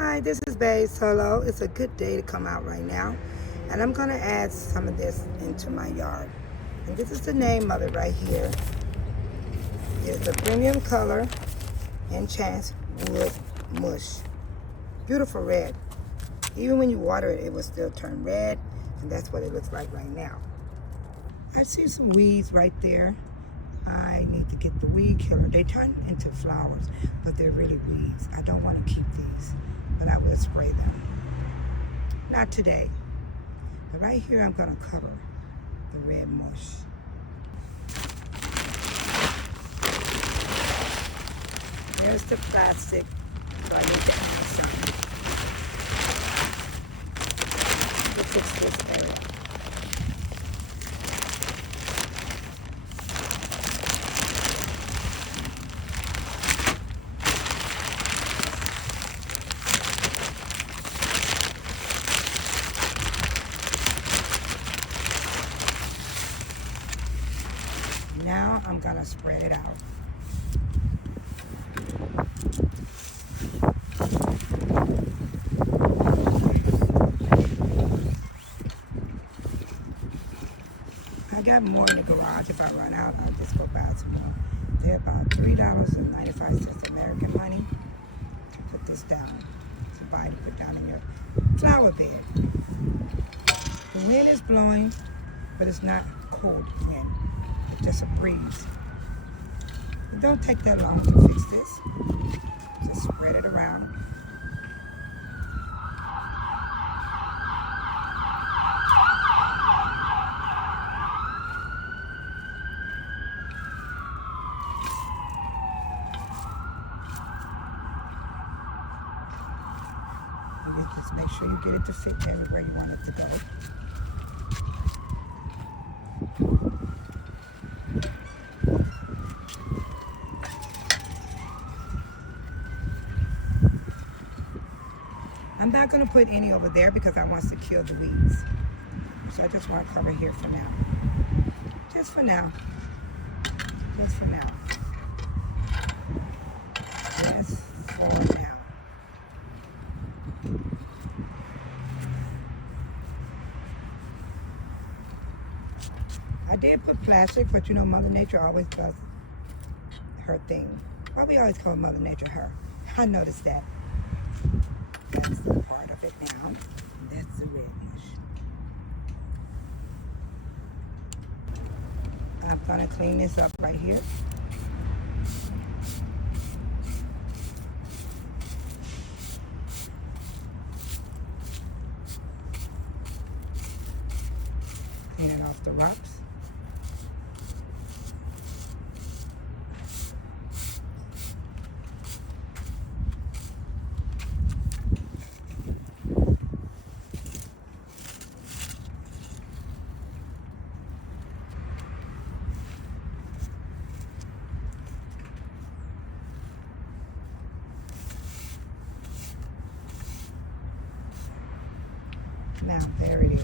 Hi, this is Babesolo. It's a good day to come out right now. And I'm going to add some of this into my yard. And this is the name of it right here. It's a premium color, Enchant Wood Mush. Beautiful red. Even when you water it, it will still turn red. And that's what it looks like right now. I see some weeds right there. I need to get the weed killer. They turn into flowers, but they're really weeds. I don't want to keep these, but I will spray them. Not today. But right here, I'm going to cover the red mush. There's the plastic, so I need to add some to fix this area. Now I'm gonna spread it out. I got more in the garage. If I run out, I'll just go buy some more. They're about $3.95 American money to put this down. To buy and put down in your flower bed. The wind is blowing, but it's not cold wind. It's just a breeze. It don't take that long to fix this. Just spread it around. Just make sure you get it to fit everywhere you want it to go. I'm not going to put any over there because I want to kill the weeds. So I just want to cover here for now. Just for now. Just for now. Just for now. I did put plastic, but you know Mother Nature always does her thing. Why we always call Mother Nature her? I noticed that. That's the part of it now. That's the red mush. I'm gonna clean this up right here. Cleaning off the rocks. Now, there it is.